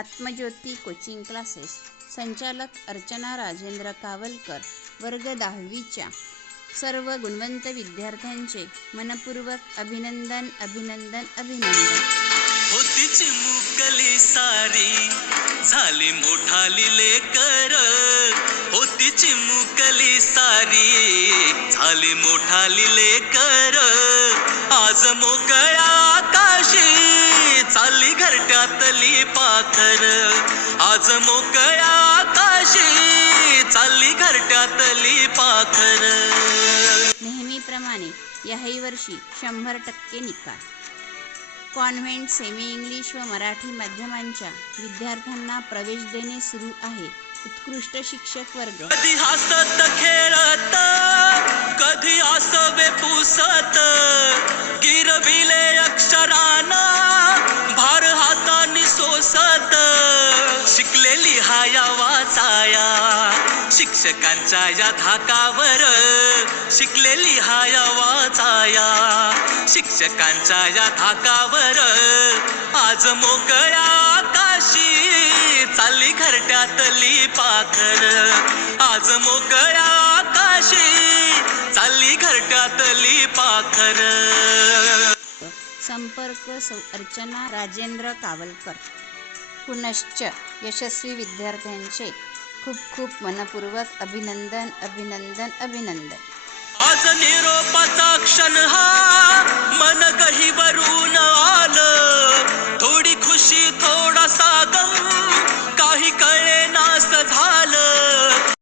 आत्मज्योती coaching classes संचालक अर्चना राजेंद्र कावलकर वर्ग 10वीच्या सर्व गुणवंत विद्यार्थ्यांचे मनपूर्वक अभिनंदन अभिनंदन अभिनंदन। होती चिमुकली सारी झाली मोठाली लेकर, होती चिमुकली सारी झाली मोठाली लेकर, आज मोकळ्या आकाशी चालली घरट्यातली पाखर, आज मोकळ्या आकाशी चालली घरट्यातली पाखर। नेहमीप्रमाणे याही वर्षी 100% निकाल। कॉन्व्हेंट, सेमी इंग्लिश व मराठी माध्यमांच्या विद्यार्थ्यांना प्रवेश देणे सुरू आहे। उत्कृष्ट शिक्षक वर्ग, कधी हसत खेळत कधी आसवे पुसत, गिरविले अक्षराना भार हातानी सोसत, शिकलेली हाया वाचाया शिक्षकांच्या या धाकावर, शिकलेली हाया वाचाया शिक्षकांच्या या धाकावर, आज मोकळ्या आकाशी चालली घरट्यातली पाखर, आज मोकळ्या आकाशी चालली घरट्यातली पाखर। संपर्क सौ अर्चना राजेंद्र कावलकर। पुनश्च यशस्वी विद्यार्थ्यांचे खूप खूप मनपूर्वक अभिनंदन अभिनंदन अभिनंदन। आज निरोपाचा क्षण हा मन गहिवरून आलं, थोडी खुशी थोडासा गम काही कळेनास झालं,